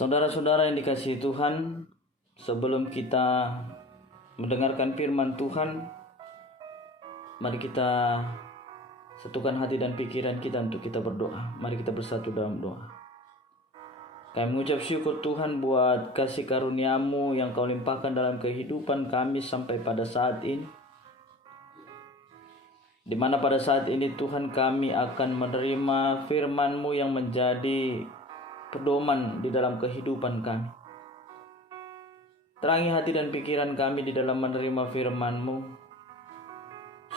Saudara-saudara yang dikasihi Tuhan, sebelum kita mendengarkan firman Tuhan, mari kita satukan hati dan pikiran kita untuk kita berdoa. Mari kita bersatu dalam doa. Kami mengucap syukur Tuhan buat kasih karunia-Mu yang Kau limpahkan dalam kehidupan kami sampai pada saat ini. Di mana pada saat ini Tuhan kami akan menerima firman-Mu yang menjadi pedoman di dalam kehidupan kami. Terangi hati dan pikiran kami di dalam menerima firman-Mu,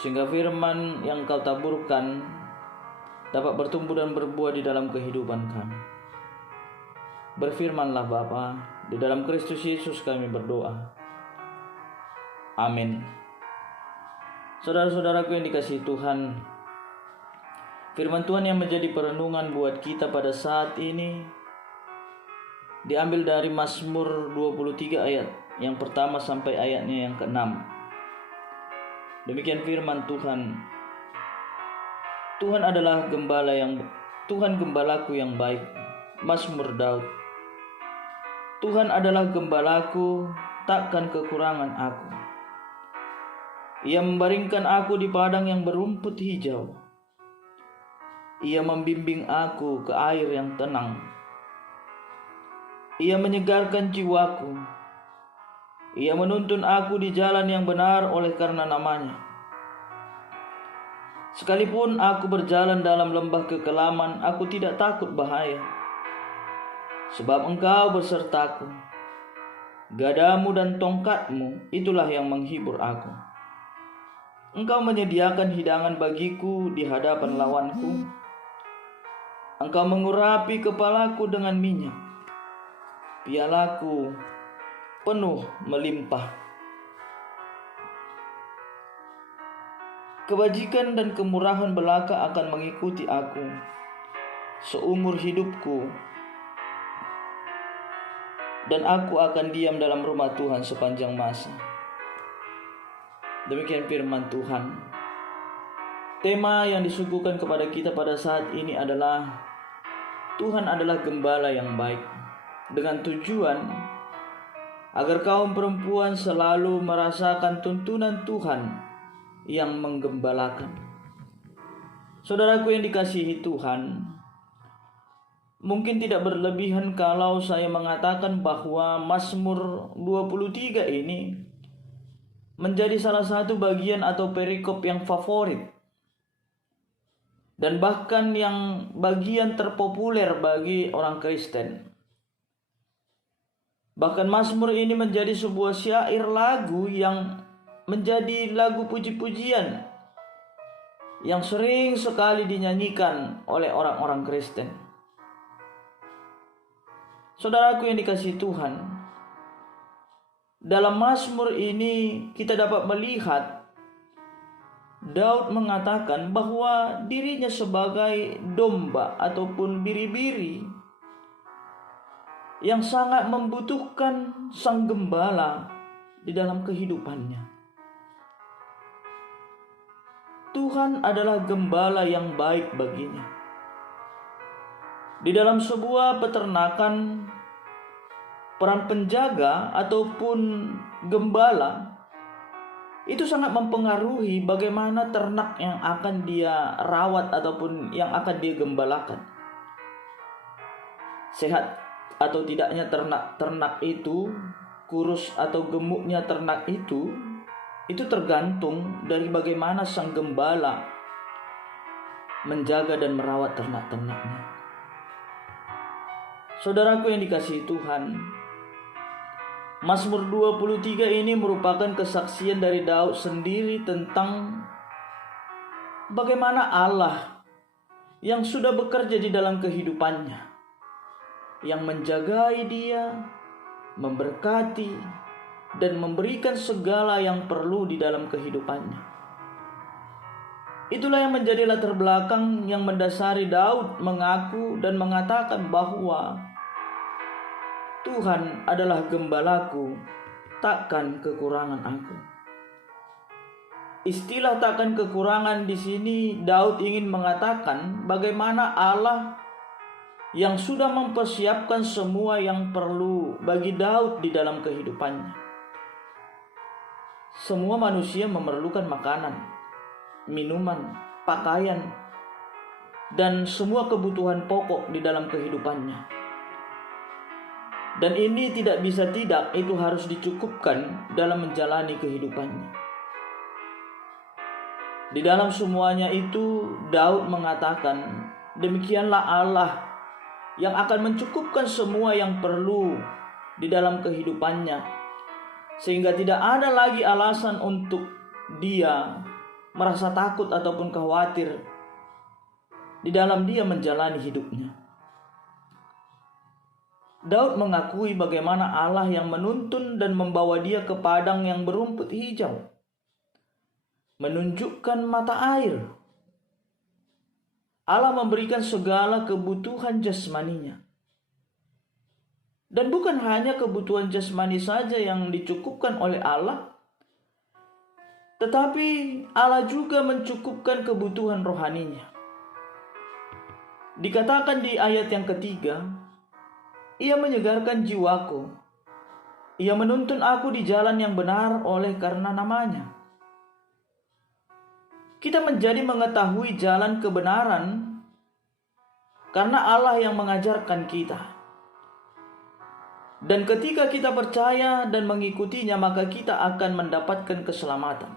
sehingga firman yang Kau taburkan dapat bertumbuh dan berbuah di dalam kehidupan kami. Berfirmanlah Bapa, di dalam Kristus Yesus kami berdoa. Amin. Saudara-saudaraku yang dikasihi Tuhan, firman Tuhan yang menjadi perenungan buat kita pada saat ini diambil dari Mazmur 23 ayat yang pertama sampai ayatnya yang ke-6. Demikian firman Tuhan. Tuhan adalah Tuhan gembalaku yang baik. Mazmur Daud. Tuhan adalah gembalaku, takkan kekurangan aku. Ia membaringkan aku di padang yang berumput hijau. Ia membimbing aku ke air yang tenang. Ia menyegarkan jiwaku. Ia menuntun aku di jalan yang benar oleh karena namanya. Sekalipun aku berjalan dalam lembah kekelaman, aku tidak takut bahaya. Sebab Engkau bersertaku. Gadamu dan tongkatmu, itulah yang menghibur aku. Engkau menyediakan hidangan bagiku di hadapan lawanku. Engkau mengurapi kepalaku dengan minyak. Pialaku penuh melimpah. Kebajikan dan kemurahan belaka akan mengikuti aku seumur hidupku, dan aku akan diam dalam rumah Tuhan sepanjang masa. Demikian firman Tuhan. Tema yang disuguhkan kepada kita pada saat ini adalah Tuhan adalah gembala yang baik, dengan tujuan agar kaum perempuan selalu merasakan tuntunan Tuhan yang menggembalakan. Saudaraku yang dikasihi Tuhan, mungkin tidak berlebihan kalau saya mengatakan bahwa Mazmur 23 ini menjadi salah satu bagian atau perikop yang favorit, dan bahkan yang bagian terpopuler bagi orang Kristen. Bahkan Mazmur ini menjadi sebuah syair lagu yang menjadi lagu puji-pujian yang sering sekali dinyanyikan oleh orang-orang Kristen. Saudaraku yang dikasihi Tuhan, dalam Mazmur ini kita dapat melihat Daud mengatakan bahwa dirinya sebagai domba ataupun biri-biri yang sangat membutuhkan sang gembala di dalam kehidupannya. Tuhan adalah gembala yang baik baginya. Di dalam sebuah peternakan, peran penjaga ataupun gembala itu sangat mempengaruhi bagaimana ternak yang akan dia rawat ataupun yang akan dia gembalakan. Sehat atau tidaknya ternak itu, kurus atau gemuknya ternak itu tergantung dari bagaimana sang gembala menjaga dan merawat ternak-ternaknya. Saudaraku yang dikasihi Tuhan, Mazmur 23 ini merupakan kesaksian dari Daud sendiri tentang bagaimana Allah yang sudah bekerja di dalam kehidupannya, yang menjagai dia, memberkati, dan memberikan segala yang perlu di dalam kehidupannya. Itulah yang menjadi latar belakang yang mendasari Daud mengaku dan mengatakan bahwa Tuhan adalah gembalaku, takkan kekurangan aku. Istilah takkan kekurangan di sini Daud ingin mengatakan bagaimana Allah yang sudah mempersiapkan semua yang perlu bagi Daud di dalam kehidupannya. Semua manusia memerlukan makanan, minuman, pakaian, dan semua kebutuhan pokok di dalam kehidupannya. Dan ini tidak bisa tidak, itu harus dicukupkan dalam menjalani kehidupannya. Di dalam semuanya itu, Daud mengatakan, demikianlah Allah yang akan mencukupkan semua yang perlu di dalam kehidupannya, sehingga tidak ada lagi alasan untuk dia merasa takut ataupun khawatir di dalam dia menjalani hidupnya. Daud mengakui bagaimana Allah yang menuntun dan membawa dia ke padang yang berumput hijau, menunjukkan mata air. Allah memberikan segala kebutuhan jasmaninya. Dan bukan hanya kebutuhan jasmani saja yang dicukupkan oleh Allah, tetapi Allah juga mencukupkan kebutuhan rohaninya. Dikatakan di ayat yang ketiga, Ia menyegarkan jiwaku, Ia menuntun aku di jalan yang benar oleh karena namanya. Kita menjadi mengetahui jalan kebenaran karena Allah yang mengajarkan kita. Dan ketika kita percaya dan mengikutinya, maka kita akan mendapatkan keselamatan.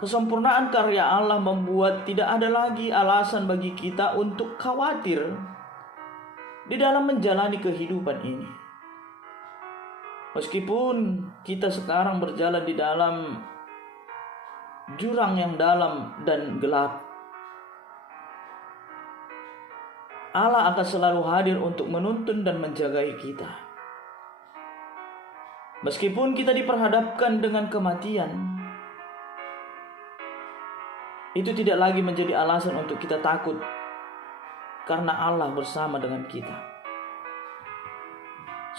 Kesempurnaan karya Allah membuat tidak ada lagi alasan bagi kita untuk khawatir di dalam menjalani kehidupan ini. Meskipun kita sekarang berjalan di dalam jurang yang dalam dan gelap, Allah akan selalu hadir untuk menuntun dan menjagai kita. Meskipun kita diperhadapkan dengan kematian, itu tidak lagi menjadi alasan untuk kita takut, karena Allah bersama dengan kita.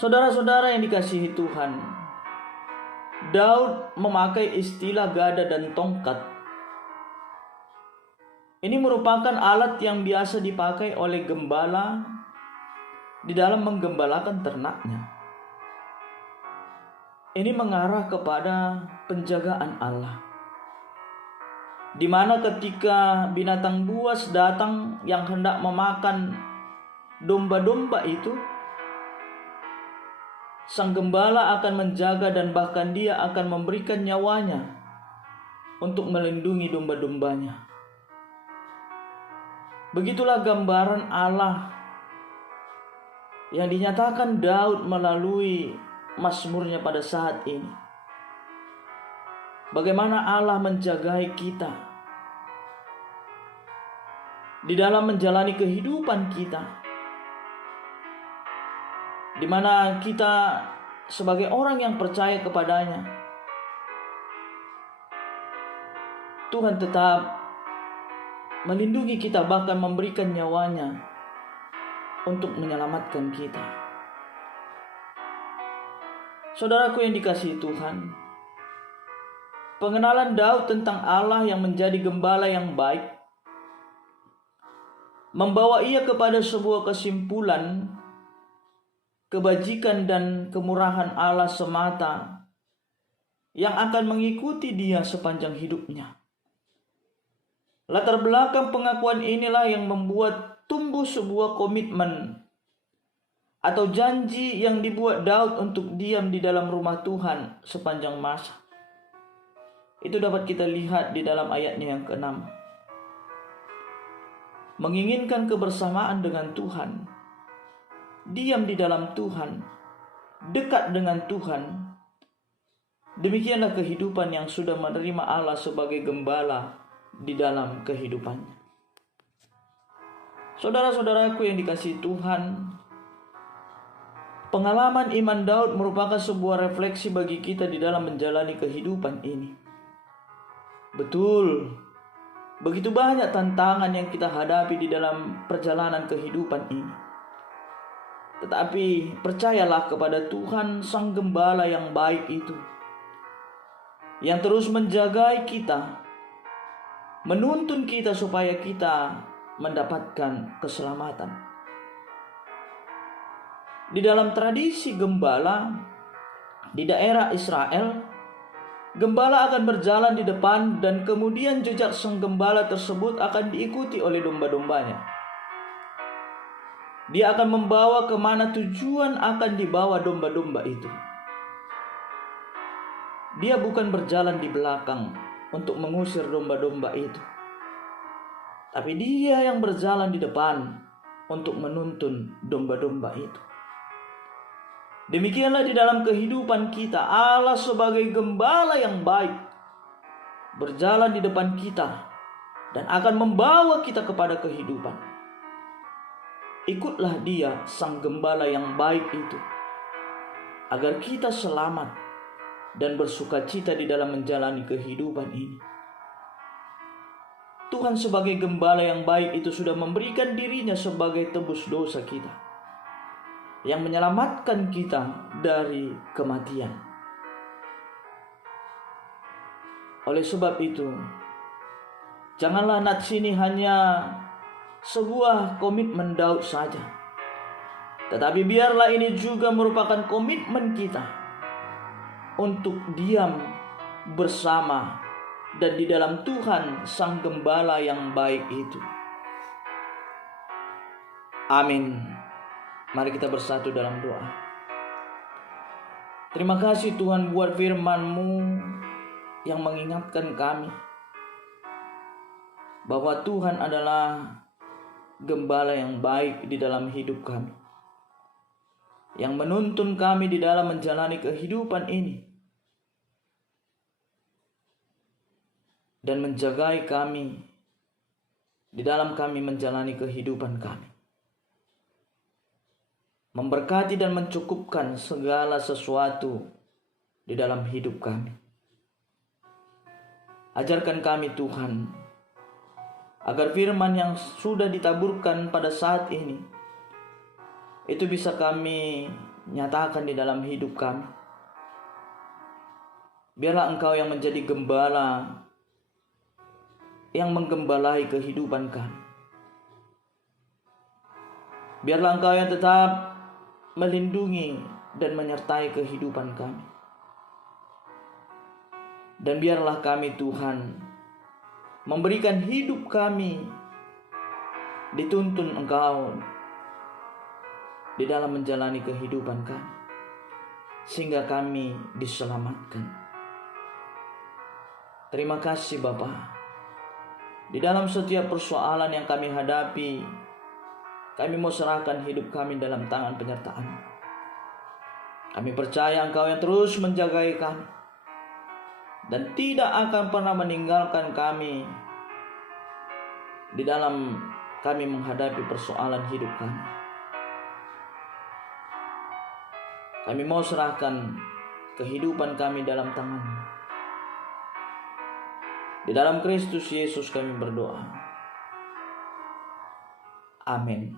Saudara-saudara yang dikasihi Tuhan, Daud memakai istilah gada dan tongkat. Ini merupakan alat yang biasa dipakai oleh gembala di dalam menggembalakan ternaknya. Ini mengarah kepada penjagaan Allah, di mana ketika binatang buas datang yang hendak memakan domba-domba itu, sang gembala akan menjaga dan bahkan dia akan memberikan nyawanya untuk melindungi domba-dombanya. Begitulah gambaran Allah yang dinyatakan Daud melalui mazmurnya pada saat ini. Bagaimana Allah menjagai kita di dalam menjalani kehidupan kita, di mana kita sebagai orang yang percaya kepadanya, Tuhan tetap melindungi kita, bahkan memberikan nyawanya untuk menyelamatkan kita. Saudaraku yang dikasihi Tuhan, pengenalan Daud tentang Allah yang menjadi gembala yang baik membawa ia kepada sebuah kesimpulan kebajikan dan kemurahan Allah semata yang akan mengikuti dia sepanjang hidupnya. Latar belakang pengakuan inilah yang membuat tumbuh sebuah komitmen atau janji yang dibuat Daud untuk diam di dalam rumah Tuhan sepanjang masa. Itu dapat kita lihat di dalam ayatnya yang ke-6. Menginginkan kebersamaan dengan Tuhan, diam di dalam Tuhan, dekat dengan Tuhan. Demikianlah kehidupan yang sudah menerima Allah sebagai gembala di dalam kehidupannya. Saudara-saudaraku yang dikasihi Tuhan, pengalaman iman Daud merupakan sebuah refleksi bagi kita di dalam menjalani kehidupan ini. Betul, begitu banyak tantangan yang kita hadapi di dalam perjalanan kehidupan ini. Tetapi percayalah kepada Tuhan Sang Gembala yang baik itu, yang terus menjagai kita, menuntun kita supaya kita mendapatkan keselamatan. Di dalam tradisi gembala di daerah Israel, gembala akan berjalan di depan dan kemudian jejak sang gembala tersebut akan diikuti oleh domba-dombanya. Dia akan membawa kemana tujuan akan dibawa domba-domba itu. Dia bukan berjalan di belakang untuk mengusir domba-domba itu, tapi dia yang berjalan di depan untuk menuntun domba-domba itu. Demikianlah di dalam kehidupan kita, Allah sebagai gembala yang baik berjalan di depan kita dan akan membawa kita kepada kehidupan. Ikutlah Dia, sang gembala yang baik itu, agar kita selamat dan bersukacita di dalam menjalani kehidupan ini. Tuhan sebagai gembala yang baik itu sudah memberikan dirinya sebagai tebus dosa kita, yang menyelamatkan kita dari kematian. Oleh sebab itu, janganlah nats ini hanya sebuah komitmen Daud saja, tetapi biarlah ini juga merupakan komitmen kita untuk diam bersama dan di dalam Tuhan sang gembala yang baik itu. Amin. Mari kita bersatu dalam doa. Terima kasih Tuhan buat firman-Mu yang mengingatkan kami bahwa Tuhan adalah gembala yang baik di dalam hidup kami, yang menuntun kami di dalam menjalani kehidupan ini dan menjagai kami di dalam kami menjalani kehidupan kami, memberkati dan mencukupkan segala sesuatu di dalam hidup kami. Ajarkan kami Tuhan, agar firman yang sudah ditaburkan pada saat ini itu bisa kami nyatakan di dalam hidup kami. Biarlah Engkau yang menjadi gembala yang menggembalai kehidupan kami. Biarlah Engkau yang tetap melindungi dan menyertai kehidupan kami. Dan biarlah kami Tuhan memberikan hidup kami dituntun Engkau di dalam menjalani kehidupan kami, sehingga kami diselamatkan. Terima kasih Bapa. Di dalam setiap persoalan yang kami hadapi, kami mau serahkan hidup kami dalam tangan penyertaan. Kami percaya Engkau yang terus menjagai kami dan tidak akan pernah meninggalkan kami di dalam kami menghadapi persoalan hidup kami. Kami mau serahkan kehidupan kami dalam tangan-Mu. Di dalam Kristus Yesus kami berdoa. Amin.